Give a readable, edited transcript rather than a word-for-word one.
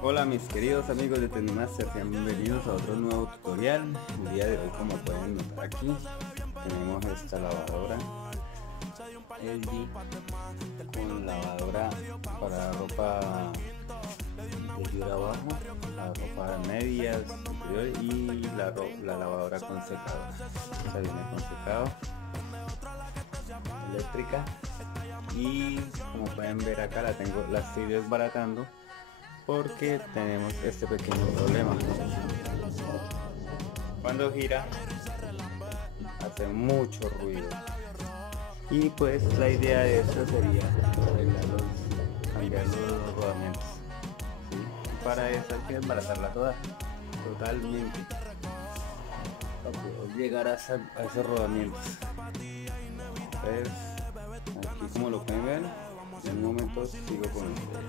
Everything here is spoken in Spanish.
Hola mis queridos amigos de Tecnomaster, sean bienvenidos a otro nuevo tutorial. El día de hoy, como pueden notar aquí, tenemos esta lavadora LG con lavadora para ropa interior abajo, la ropa medias superior y la lavadora con secador. Esta viene con secado, eléctrica, y como pueden ver acá la estoy desbaratando porque tenemos este pequeño problema. Cuando gira hace mucho ruido y pues la idea de esto sería cambiar los rodamientos, ¿sí? Para eso hay que desbaratarla toda totalmente para poder llegar a esos rodamientos. Entonces aquí, como lo pueden ver, en un momento sigo con ustedes.